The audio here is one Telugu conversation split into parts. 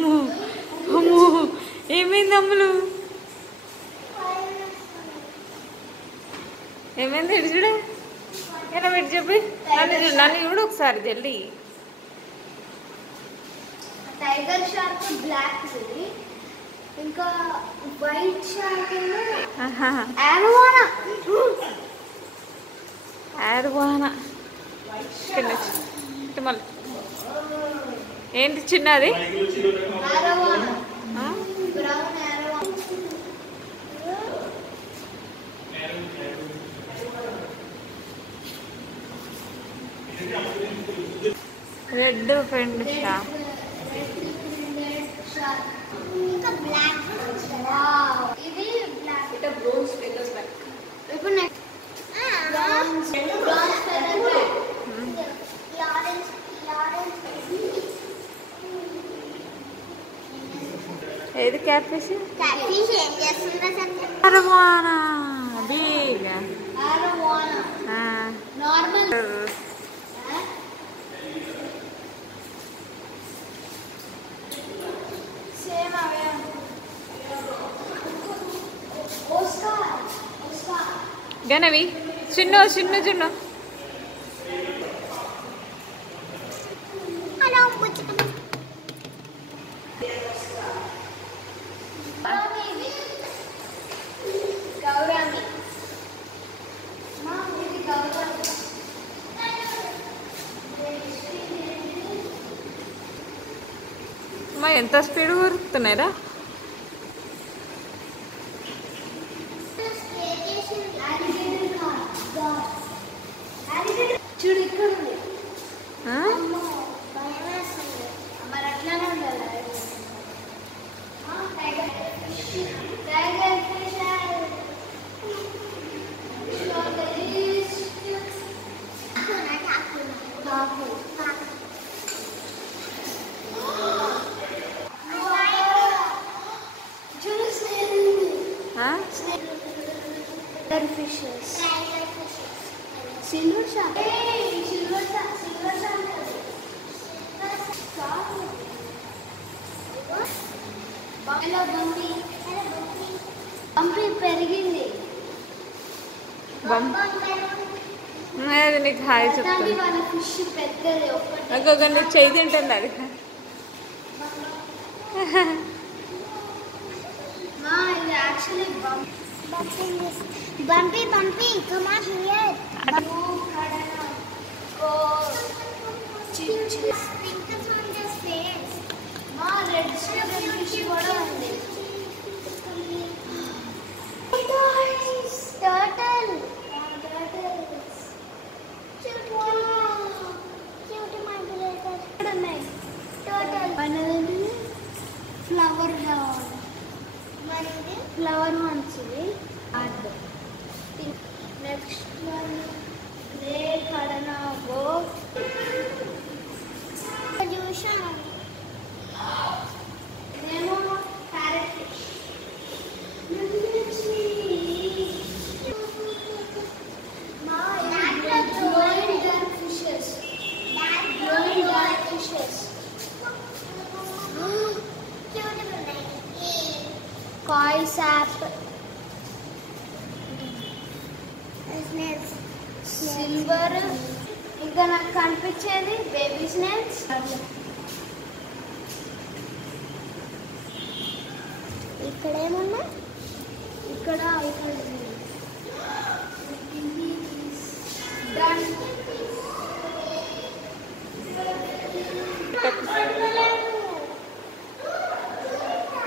అమ్మో ఏమైంది అమ్ములు? ఏమైంది? ఇటు చూడే ఎలా పెట్టి చెప్పి నన్ను చూడు ఒకసారి జల్దీ. టైగర్ షార్క్ బ్లాక్ ఇంకా వైట్ షార్క్ ఆర్వానా మళ్ళీ ఏంటి చిన్నది? Red friend shark. ఇంకా బ్లాక్ ఇది బ్లాక్ ఇట బ్రోన్స్ ఫెదర్స్ బ్యాక్. ఇప్పుడు నెక్స్ట్ బ్రాన్స్ ఫెదర్ బ్యాక్. ఏది క్యాట్ ఫిష్? క్యాట్ఫిష్ ఏం చేస్తుందో చెప్పండి. అరవానా బిగ్ అరవానా నార్మల్ సేమ్ అవే గనవి చిన్న చిన్న చిన్న. హలో గౌరామి మా ఎంత స్పీడ్ కొరుకుతున్నారా? చూడు ఇక్కడ ఉంది. ఆ? మరి అట్లానే ఉండాలి. Tiger fish fishes silver shark Bumpy పెరిగింది. అది నీకు హాయ్ చెప్తాను. వాళ్ళ ఫిష్ పెద్దది ఇంకొక చెయ్యి తింటుంది అది. ఇది actually Bumpy Bumpy come on here. Pinkers on the face. మా రెడ్ ఫిష్ కూడా ఉంది. Turtle cute my brother. Turtle మనది ఫ్లవర్ ఫ్లవర్ మంచిది. నెక్స్ట్ వన్ గ్రే కడనాగో చూసాను. ఇదేమో parrot fish. glowing dark fishes. Glowing dark fishes. Koi sap. Silver. ఇంకా నాకు కనిపించేది బేబీ స్నేక్స్. ఇక్కడ ఏమన్నా ఇక్కడ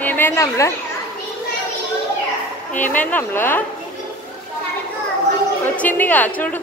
ఏమైందమ్లా? ఏమైందమ్లా? వచ్చిందిగా చూడు.